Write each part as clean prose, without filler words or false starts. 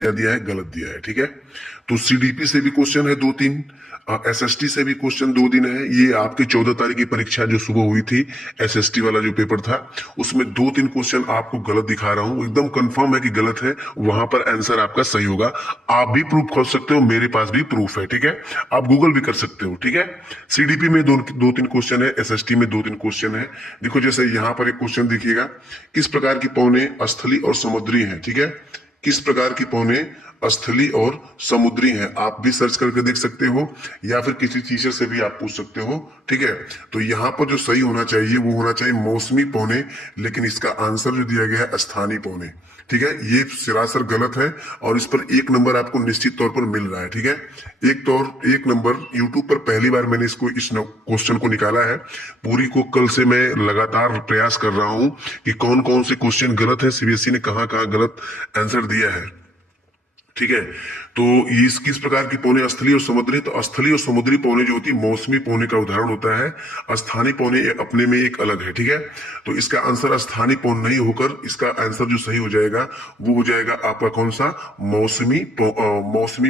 क्या दिया है, गलत दिया है। ठीक है, तो सीडीपी से भी क्वेश्चन है दो तीन, एसएसटी से भी क्वेश्चन दो दिन है। ये आपकी 14 तारीख की परीक्षा जो सुबह हुई थी, एसएसटी वाला जो पेपर था, उसमें दो तीन क्वेश्चन आपको गलत दिखा रहा हूं, एकदम कंफर्म है कि गलत है। वहां पर आंसर आपका सही होगा। आप भी प्रूफ खोज सकते हो, मेरे पास भी प्रूफ है। ठीक है, आप गूगल भी कर सकते हो। ठीक है, सीडीपी में दो तीन क्वेश्चन है, एसएसटी में दो तीन क्वेश्चन है। देखो जैसे यहां पर एक क्वेश्चन देखिएगा, किस प्रकार की पौने स्थलीय और समुद्री है। ठीक है, किस प्रकार की पौने स्थलीय और समुद्री हैं, आप भी सर्च करके देख सकते हो, या फिर किसी टीचर से भी आप पूछ सकते हो। ठीक है, तो यहाँ पर जो सही होना चाहिए वो होना चाहिए मौसमी पौने, लेकिन इसका आंसर जो दिया गया है स्थानीय पौने। ठीक है, ये सरासर गलत है और इस पर एक नंबर आपको निश्चित तौर पर मिल रहा है। ठीक है, एक नंबर यूट्यूब पर पहली बार मैंने इस क्वेश्चन को निकाला है। पूरी को कल से मैं लगातार प्रयास कर रहा हूं कि कौन कौन से क्वेश्चन गलत है, सीबीएसई ने कहाँ कहाँ गलत आंसर दिया है। ठीक है, तो ये किस प्रकार की पौने स्थलीय और समुद्री, तो स्थलीय और समुद्री पौने जो होती है मौसमी पौने का उदाहरण होता है। स्थानीय पौने अपने में एक अलग है। ठीक है, तो इसका आंसर स्थानीय पौन नहीं होकर इसका आंसर जो सही हो जाएगा वो हो जाएगा आपका कौन सा, मौसमी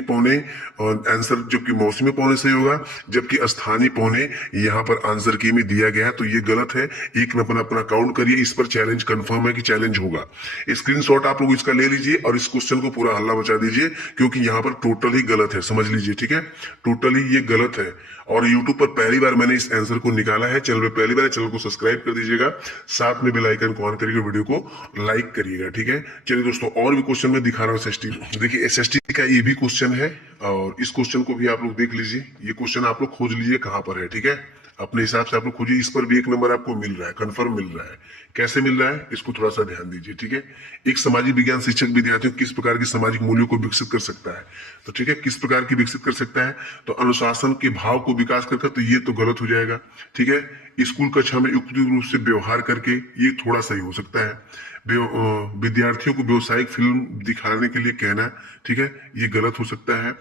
पौने। आंसर जबकि मौसमी पौने सही होगा, जबकि स्थानीय पौने यहाँ पर आंसर की में दिया गया है, तो ये गलत है। एक नंबर अपना काउंट करिए, इस पर चैलेंज कंफर्म है कि चैलेंज होगा। स्क्रीनशॉट आप लोग इसका ले लीजिए और इस क्वेश्चन को पूरा हल्ला बचा दीजिए, क्योंकि यहाँ पर टोटल ही गलत है, समझ लीजिए। ठीक है, टोटली ये गलत है। और यूट्यूब पर पहली बार मैंने इस आंसर को निकाला है, चैनल पे पहली बार है, चैनल को सब्सक्राइब कर दीजिएगा, साथ में बेल आइकन को ऑन करिएगा, वीडियो को लाइक करिएगा। ठीक है, चलिए दोस्तों और भी क्वेश्चन में दिखा रहा हूँ एसएसटी। देखिए एसएसटी का ये भी क्वेश्चन है और इस क्वेश्चन को भी आप लोग देख लीजिए। ये क्वेश्चन आप लोग खोज लीजिए कहां पर है। ठीक है, अपने हिसाब से आप लोग खोजिए, इस पर भी एक नंबर आपको मिल रहा है, कंफर्म मिल रहा है। कैसे मिल रहा है इसको थोड़ा सा ध्यान दीजिए। ठीक है, एक सामाजिक विज्ञान शिक्षक विद्यार्थियों को किस प्रकार की सामाजिक मूल्यों को विकसित कर सकता है। तो ठीक है, किस प्रकार की विकसित कर सकता है, तो अनुशासन के भाव को विकास करके, तो ये तो गलत हो जाएगा। ठीक है, स्कूल कक्षा में युक्ति रूप से व्यवहार करके, ये थोड़ा सही हो सकता है। विद्यार्थियों को व्यवसायिक फिल्म दिखाने के लिए कहना, ठीक है, ये गलत हो सकता है।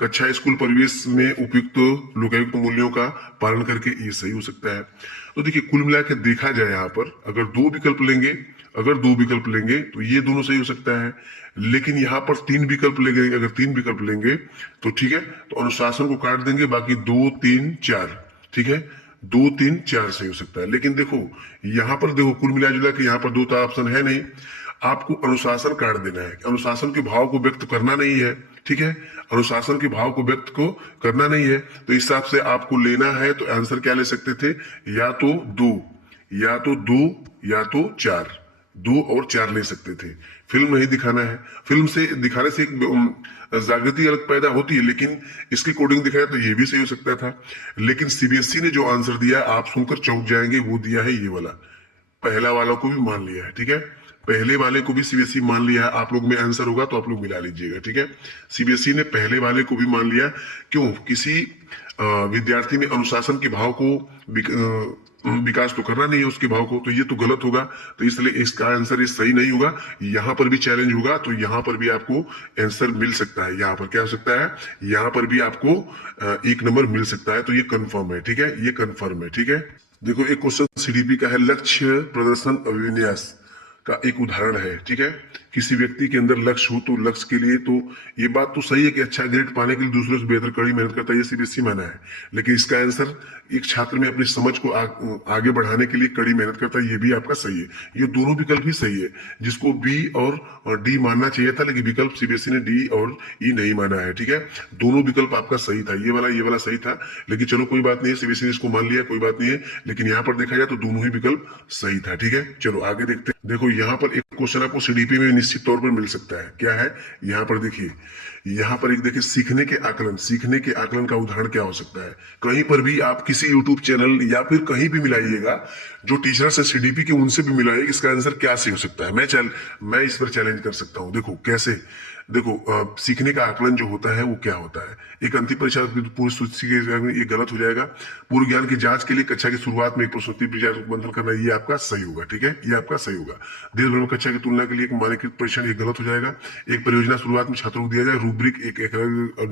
कक्षा स्कूल परिवेश में उपयुक्त लोकायुक्त मूल्यों का पालन करके, ये सही हो सकता है। तो देखिए कुल मिलाकर देखा जाए यहाँ पर अगर दो विकल्प लेंगे तो ये दोनों सही हो सकता है। लेकिन यहाँ पर तीन विकल्प लेंगे, अगर तीन विकल्प लेंगे तो ठीक है, तो अनुशासन को काट देंगे, बाकी दो तीन चार। ठीक है, दो तीन चार सही हो सकता है। लेकिन देखो यहाँ पर देखो कुल मिला जुला के यहाँ पर दो तो ऑप्शन है नहीं, आपको अनुशासन काट देना है। अनुशासन के भाव को व्यक्त करना नहीं है। ठीक है, अनुशासन के भाव को व्यक्त को करना नहीं है, तो इस हिसाब से आपको लेना है तो आंसर क्या ले सकते थे, या तो दो, या तो दो, या तो चार। दो और चार ले सकते थे। फिल्म नहीं दिखाना है, फिल्म से दिखाने से एक जागृति अलग पैदा होती है, लेकिन इसके कोडिंग दिखाया तो ये भी सही हो सकता था। लेकिन सीबीएसई ने जो आंसर दिया आप सुनकर चौंक जाएंगे, वो दिया है ये वाला। पहला वाला को भी मान लिया है। ठीक है, पहले वाले को भी सीबीएसई मान लिया है। आप लोग में आंसर होगा तो आप लोग मिला लीजिएगा। ठीक है, सीबीएसई ने पहले वाले को भी मान लिया। क्यों, किसी विद्यार्थी में अनुशासन के भाव को विकास तो करना नहीं है उसके भाव को, तो ये तो गलत होगा। तो इसलिए इसका आंसर ये सही नहीं होगा। यहाँ पर भी चैलेंज होगा तो यहाँ पर भी आपको आंसर मिल सकता है। यहाँ पर क्या हो सकता है, यहाँ पर भी आपको एक नंबर मिल सकता है। तो ये कंफर्म है। ठीक है, ये कंफर्म है। ठीक है, देखो एक क्वेश्चन सीडीपी का है, लक्ष्य प्रदर्शन अभिविन्यास का एक उदाहरण है। ठीक है, किसी व्यक्ति के अंदर लक्ष्य हो तो लक्ष्य के लिए, तो ये बात तो सही है कि अच्छा ग्रेड पाने के लिए दूसरों से बेहतर कड़ी मेहनत करता है, ये सीबीएसई माना है। लेकिन इसका आंसर एक छात्र में अपनी समझ को आगे बढ़ाने के लिए कड़ी मेहनत करता है, ये भी आपका सही है। ये दोनों विकल्प ही सही है, जिसको बी और डी मानना चाहिए था, लेकिन विकल्प सीबीएसई ने डी और ई नहीं माना है। ठीक है, दोनों विकल्प आपका सही था, ये वाला सही था। लेकिन चलो कोई बात नहीं है, सीबीएसई ने इसको मान लिया, कोई बात नहीं है। लेकिन यहाँ पर देखा जाए तो दोनों ही विकल्प सही था। ठीक है, चलो आगे देखते हैं। देखो यहाँ पर एक क्वेश्चन आपको सीडीपी में निश्चित तौर पर मिल सकता है। क्या है, यहाँ पर देखिए, यहाँ पर एक देखिए सीखने के आकलन का उदाहरण क्या हो सकता है। कहीं पर भी आप किसी यूट्यूब चैनल या फिर कहीं भी मिलाइएगा, जो टीचर से सीडीपी के उनसे भी मिलाइएगा, इसका आंसर क्या सही हो सकता है। मैं इस पर चैलेंज कर सकता हूँ। देखो कैसे, देखो सीखने का आकलन जो होता है वो क्या होता है। एक अंतिम परीक्षा पूरी सूची के ये गलत हो जाएगा। पूर्व ज्ञान की जांच के लिए कक्षा की शुरुआत में एक प्रस्तुति बंधन करना, ये आपका सही होगा। ठीक है, ये आपका सही होगा। देश भर में कक्षा की तुलना के लिए एक मानकीकृत परीक्षण, ये गलत हो जाएगा। एक परियोजना शुरुआत में छात्रों को दिया जाए रूब्रिक, एक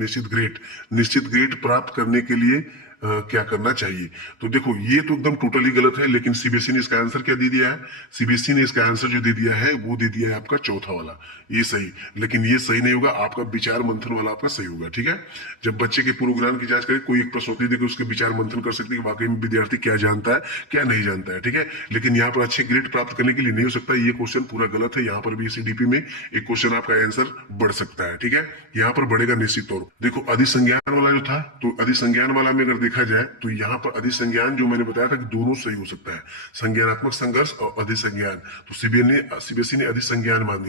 निश्चित ग्रेड प्राप्त करने के लिए क्या करना चाहिए। तो देखो ये तो एकदम टोटली गलत है, लेकिन सीबीएसई ने इसका आंसर क्या दे दिया है, सीबीएसई ने इसका आंसर जो दे दिया है वो दे दिया है आपका चौथा वाला, ये सही। लेकिन ये सही नहीं होगा, आपका विचार मंथन वाला आपका सही होगा, ठीक है। जब बच्चे के पूर्व ज्ञान की जांच करे, कोई एक प्रश्न होती है देखो उसके विचार मंथन कर सकते हैं कि वाकई में विद्यार्थी क्या जानता है क्या नहीं जानता है, ठीक है। लेकिन यहाँ पर अच्छे ग्रेड प्राप्त करने के लिए नहीं हो सकता, ये क्वेश्चन पूरा गलत है। यहाँ पर भी सीडीपी में एक क्वेश्चन आपका आंसर बढ़ सकता है, ठीक है, यहाँ पर बढ़ेगा निश्चित तौर। देखो अधिसंज्ञान वाला जो था, तो अधिसंज्ञान वाला में अगर देखा जाए तो यहाँ पर अधिसंज्ञान जो मैंने बताया था कि दोनों सही हो सकता है, संज्ञानात्मक संघर्ष और अधिसंज्ञान। तो सीबीएसई ने अधिसंज्ञान मान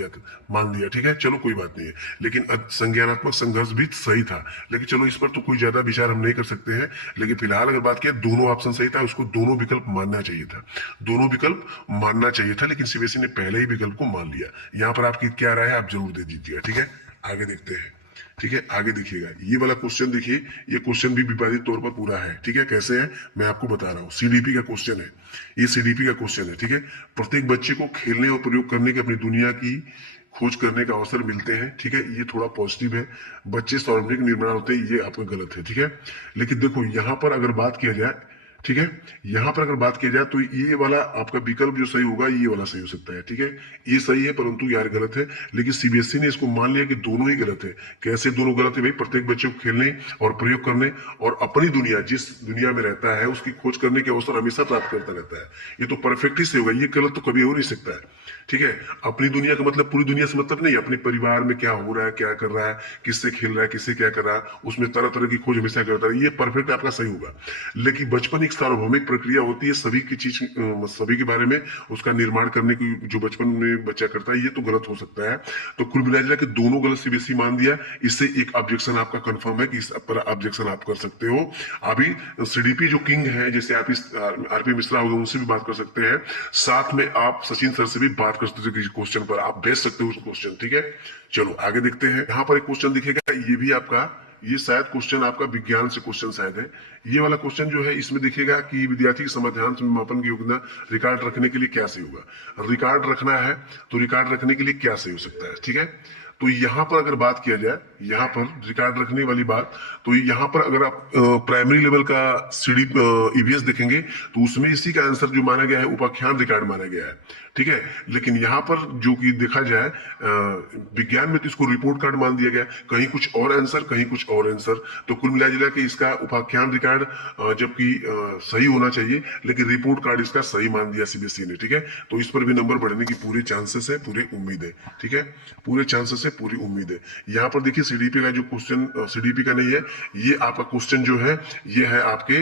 दिया, ठीक है, चलो कोई बात नहीं है। लेकिन संज्ञानात्मक संघर्ष भी सही था, लेकिन चलो इस पर तो कोई ज्यादा विचार हम नहीं कर सकते हैं। लेकिन फिलहाल अगर बात किया, दोनों ऑप्शन सही था, उसको दोनों विकल्प मानना चाहिए था, दोनों विकल्प मानना चाहिए था, लेकिन सीबीएसई ने पहले ही विकल्प को मान लिया। यहाँ पर आपकी क्या राय है आप जरूर दे दीजिएगा, ठीक है। आगे देखते हैं, ठीक है, आगे देखिएगा ये वाला क्वेश्चन देखिए, ये क्वेश्चन भी विवादित तौर पर पूरा है, ठीक है। कैसे है मैं आपको बता रहा हूँ, सीडीपी का क्वेश्चन है, ये सीडीपी का क्वेश्चन है, ठीक है। प्रत्येक बच्चे को खेलने और प्रयोग करने की अपनी दुनिया की खोज करने का अवसर मिलते हैं, ठीक है, ये थोड़ा पॉजिटिव है। बच्चे सार्वजनिक निर्माण होते हैं, ये आपका गलत है, ठीक है। लेकिन देखो यहाँ पर अगर बात किया जाए, ठीक है, यहां पर अगर बात की जाए तो ये वाला आपका विकल्प जो सही होगा ये वाला सही हो सकता है, ठीक है। ये सही है परंतु यार गलत है, लेकिन सीबीएसई ने इसको मान लिया कि दोनों ही गलत है। कैसे दोनों गलत है भाई, प्रत्येक बच्चे को खेलने और प्रयोग करने और अपनी दुनिया, जिस दुनिया में रहता है उसकी खोज करने के अवसर हमेशा प्राप्त करता रहता है, ये तो परफेक्ट ही सही होगा, ये गलत तो कभी हो नहीं सकता है, ठीक है। अपनी दुनिया का मतलब पूरी दुनिया से मतलब नहीं, अपने परिवार में क्या हो रहा है, क्या कर रहा है, किससे खेल रहा है, किससे क्या कर रहा है, उसमें तरह तरह की खोज हमेशा करता है, ये परफेक्ट आपका सही होगा। लेकिन बचपन एक सार्वभौमिक प्रक्रिया होती है, सभी की चीज सभी के बारे में उसका निर्माण करने की जो बचपन में बच्चा करता है, ये तो गलत हो सकता है। तो कुल मिलाकर के दोनों गलत सीबीएसई मान दिया, इससे एक ऑब्जेक्शन आपका कंफर्म है कि इस पर ऑब्जेक्शन आप कर सकते हो। अभी सीडीपी जो किंग है, जैसे आप इस आरपी मिश्रा हो गए, उनसे भी बात कर सकते हैं, साथ में आप सचिन सर से भी बात कर सकते हो, किसी क्वेश्चन पर आप भेज सकते हो उस क्वेश्चन, ठीक है। चलो आगे देखते हैं, यहाँ पर एक क्वेश्चन दिखेगा, ये भी आपका, ये शायद क्वेश्चन आपका विज्ञान से क्वेश्चन शायद है। ये वाला क्वेश्चन जो है इसमें देखिएगा कि विद्यार्थी के समाधान मापन की योजना रिकॉर्ड रखने के लिए क्या सही होगा। रिकॉर्ड रखना है तो रिकॉर्ड रखने के लिए क्या सही हो सकता है, ठीक है। तो यहाँ पर अगर बात किया जाए, यहाँ पर रिकॉर्ड रखने वाली बात, तो यहाँ पर अगर आप प्राइमरी लेवल का सीडी ईवीएस देखेंगे तो उसमें इसी का आंसर जो माना गया है उपाख्यान रिकॉर्ड माना गया है, ठीक है। लेकिन यहाँ पर जो कि देखा जाए विज्ञान में तो इसको रिपोर्ट कार्ड मान दिया गया, कहीं कुछ और आंसर कहीं कुछ और आंसर। तो कुल मिला जुला के इसका उपाख्यान रिकॉर्ड जबकि सही होना चाहिए, लेकिन रिपोर्ट कार्ड इसका सही मान दिया सीबीएसई ने, ठीक है। तो इस पर भी नंबर बढ़ने की पूरे चांसेस है, पूरी उम्मीद है, ठीक है, पूरे चांसेस है, पूरी उम्मीद है। यहाँ पर देखिए सीडीपी का जो क्वेश्चन, सीडीपी का नहीं है ये आपका क्वेश्चन जो है, ये है आपके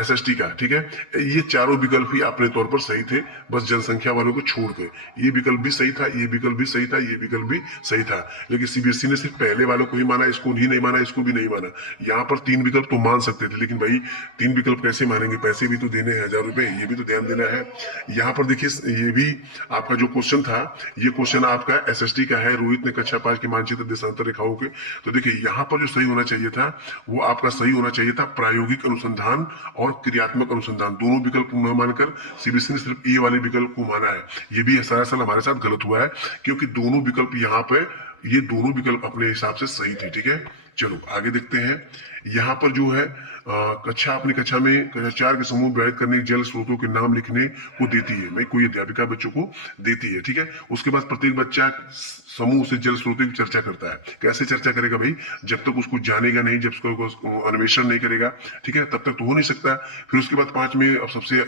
एसएसटी का, ठीक है। ये चारों विकल्प ही अपने तौर पर सही थे, बस जनसंख्या वालों को छोड़ के। ये विकल्प भी सही था, ये विकल्प भी सही था, ये विकल्प भी सही था, लेकिन सीबीएसई ने सिर्फ पहले वालों को ही माना, इसको ही नहीं माना, इसको भी नहीं माना। यहाँ पर तीन विकल्प तो मान सकते थे, लेकिन भाई तीन विकल्प कैसे मानेंगे, पैसे भी तो देने हैं 1000 रुपए, ये भी तो ध्यान देना है। यहाँ पर देखिए ये भी आपका जो क्वेश्चन था, ये क्वेश्चन आपका एसएसटी का है, रोहित ने कक्षा 5 के मानचित्र देशांतर रेखाओं के। तो देखिए यहाँ पर जो सही होना चाहिए था वो आपका सही होना चाहिए था प्रायोगिक अनुसंधान और क्रियात्मक अनुसंधान, दोनों विकल्प न मानकर सीबीएसई ने सिर्फ ए वाले विकल्प को माना है। ये भी सरासर हमारे साथ गलत हुआ है, क्योंकि दोनों विकल्प यहाँ पे, ये दोनों विकल्प अपने हिसाब से सही थे, ठीक है। चलो आगे देखते हैं, यहाँ पर जो है कक्षा, अपनी कक्षा में कक्षा 4 के समूह व्यवहित करने जल स्रोतों के नाम लिखने को देती है, मैं कोई अध्यापिका बच्चों को देती है, ठीक है। उसके बाद प्रत्येक बच्चा समूह से जल स्रोतों की चर्चा करता है। कैसे चर्चा करेगा भाई, जब तक उसको जानेगा नहीं, जब उसको अन्वेषण नहीं करेगा, ठीक है, तब तक तो हो नहीं सकता। फिर उसके बाद 5 में अब सबसे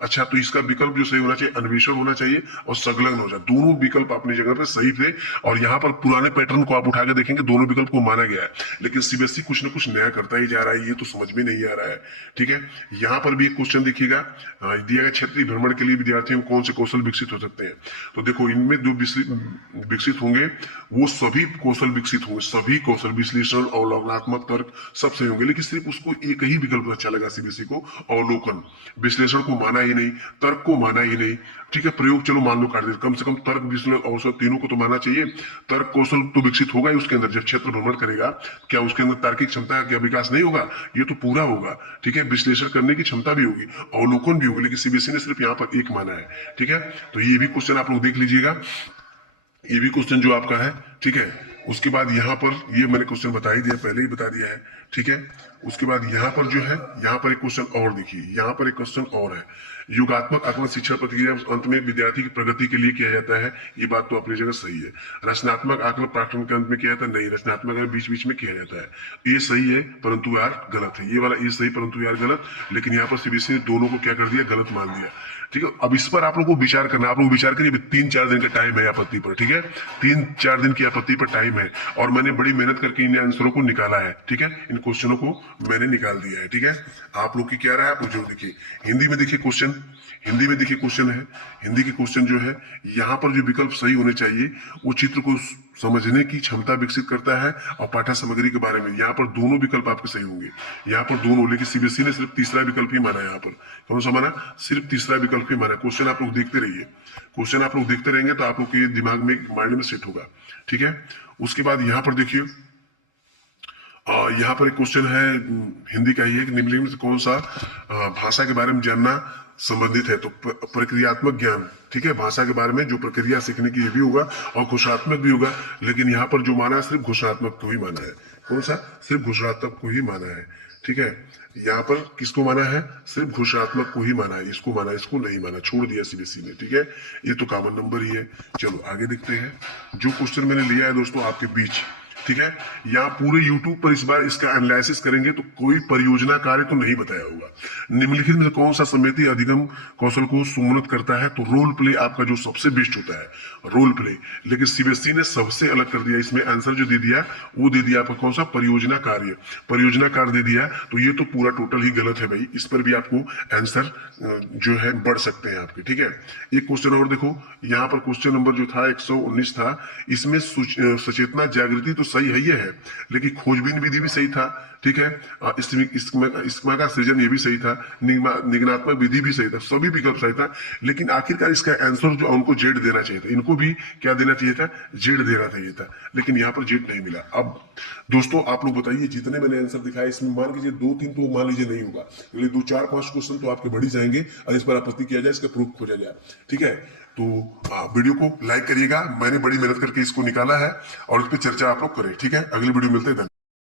अच्छा, तो इसका विकल्प जो सही होना चाहिए अन्वेषण होना चाहिए और संलग्न हो जाए, दोनों विकल्प अपनी जगह पर सही थे। और यहाँ पर पुराने पैटर्न को आप उठा के देखेंगे, दोनों विकल्प को माना गया है, लेकिन सीबीएसई कुछ ना कुछ नया करता ही जा रहा है, ये तो समझ में नहीं आ रहा है, ठीक है। यहाँ पर भी एक क्वेश्चन देखिएगा, दिया गया क्षेत्रीय भ्रमण के लिए विद्यार्थियों को कौन से कौशल विकसित हो सकते हैं। तो देखो इनमें जो विकसित होंगे वो सभी कौशल विकसित होंगे, सभी कौशल, विश्लेषण, अवलोकनात्मक तर्क सब सही होंगे, लेकिन सिर्फ उसको एक ही विकल्प अच्छा लगा सीबीएसई को, अवलोकन। विश्लेषण को माना ही नहीं, तर्क को माना ही नहीं, ठीक है। प्रयोग चलो मान लो काट दे, कम से कम तर्क, विश्लेषण, अवसर तीनों को तो मानना चाहिए। तर्क कौशल तो विकसित होगा ही उसके अंदर, जब क्षेत्र भ्रमण करेगा, क्या उसके अंदर तार्किक क्षमता का विकास नहीं होगा, ये तो पूरा होगा, ठीक है। विश्लेषण करने की क्षमता भी होगी, अवलोकन भी होगी, लेकिन सीबीएसई ने सिर्फ यहाँ पर एक माना है, ठीक है। तो ये भी क्वेश्चन आप लोग देख लीजिएगा, ये भी क्वेश्चन जो आपका है, ठीक है, उसके बाद यहाँ पर ये मैंने क्वेश्चन बता ही दिया, पहले ही बता दिया है, ठीक है। उसके बाद यहाँ पर जो है, यहाँ पर एक क्वेश्चन और देखिए, यहाँ पर एक क्वेश्चन और है, योगात्मक आकलन शिक्षण प्रक्रिया अंत में विद्यार्थी की प्रगति के लिए किया जाता है। ये बात तो अपनी जगह सही है। रचनात्मक आकलन पाठ्यक्रम के अंत में किया जाता है, नहीं, रचनात्मक आकलन बीच बीच में किया जाता है। ये सही है परंतु यार गलत है, ये वाला ये सही परंतु यार गलत, लेकिन यहाँ पर सीबीएसई ने दोनों को क्या कर दिया, गलत मान दिया, ठीक है। अब इस पर आप लोगों को विचार करना, आप लोग विचार करिए, 3-4 दिन का टाइम है आपत्ति पर, ठीक है, 3-4 दिन की आपत्ति पर टाइम है, और मैंने बड़ी मेहनत करके इन आंसरों को निकाला है, ठीक है, इन क्वेश्चनों को मैंने निकाल दिया है, ठीक है। आप लोग की क्या रहा है, आप मुझे देखिए, हिंदी में देखिए क्वेश्चन, हिंदी में देखिए क्वेश्चन है, हिंदी के क्वेश्चन जो है, यहाँ पर जो विकल्प सही होने चाहिए वो चित्र को समझने की क्षमता विकसित करता है और पाठ्य सामग्री के बारे में, यहाँ पर दोनों विकल्प आपके सही होंगे, यहाँ पर दोनों, लेकिन सीबीएसई ने सिर्फ तीसरा विकल्प ही माना है, यहाँ पर कौन सा माना, सिर्फ तीसरा विकल्प ही माना। क्वेश्चन आप लोग देखते रहिए, क्वेश्चन आप लोग देखते रहेंगे तो आप लोग के दिमाग में, माइंड में सेट होगा, ठीक है। उसके बाद यहाँ पर देखिए, यहाँ पर एक क्वेश्चन है हिंदी का ही है, निम्नलिखित में से कौन सा भाषा के बारे में जानना संबंधित है, तो प्रक्रियात्मक ज्ञान, ठीक है, भाषा के बारे में जो प्रक्रिया सीखने की, ये भी होगा और घोषणात्मक भी होगा, लेकिन यहाँ पर जो माना है सिर्फ घोषणात्मक को ही माना है, कौन सा, सिर्फ घोषणात्मक को ही माना है, ठीक है। यहाँ पर किसको माना है, सिर्फ घोषणात्मक को ही माना है, इसको माना, इसको नहीं माना, छोड़ दिया सीबीएसई ने, ठीक है। ये तो कॉमन नंबर ही है। चलो आगे देखते हैं, जो क्वेश्चन मैंने लिया है दोस्तों आपके बीच, ठीक है, यहाँ पूरे YouTube पर इस बार इसका एनालिसिस करेंगे तो कोई परियोजना कार्य तो नहीं बताया होगा। निम्नलिखित में से कौन सा समिति अधिगम कौशल को सुमनत करता है, तो रोल प्ले आपका जो सबसे बेस्ट होता है, रोल प्ले, लेकिन सीबीएसई ने सबसे अलग कर दिया, इसमें आंसर जो दे दिया वो दे दिया आपका कौन सा, परियोजना कार्य, परियोजना कार्य दे दिया, तो ये तो पूरा टोटल ही गलत है भाई, इस पर भी आपको आंसर जो है बढ़ सकते हैं आपके, ठीक है। एक क्वेश्चन और देखो, यहाँ पर क्वेश्चन नंबर जो था 119 था, इसमें सचेतना जागृति तो सही है, ये है, लेकिन खोजबीन विधि भी सही था, ठीक है, इसका का सृजन ये भी सही था, निगमनात्मक विधि भी सही था, सभी विकल्प सही था, लेकिन आखिरकार इसका आंसर जो उनको जेड देना चाहिए था, इनको भी क्या देना चाहिए था, जेड देना चाहिए था, लेकिन यहाँ पर जेड नहीं मिला। अब दोस्तों आप लोग बताइए, जितने मैंने आंसर दिखाया इसमें मान लीजिए 2-3 तो मान लीजिए नहीं होगा, लेकिन 2-4-5 क्वेश्चन तो आपके बढ़ ही जाएंगे, और इस पर आपत्ति किया जाए, इसका प्रूफ खोजा जाए, ठीक है। तो वीडियो को लाइक करिएगा, मैंने बड़ी मेहनत करके इसको निकाला है, और इस पर चर्चा आप लोग करें, ठीक है। अगली वीडियो मिलते हैं, धन्यवाद।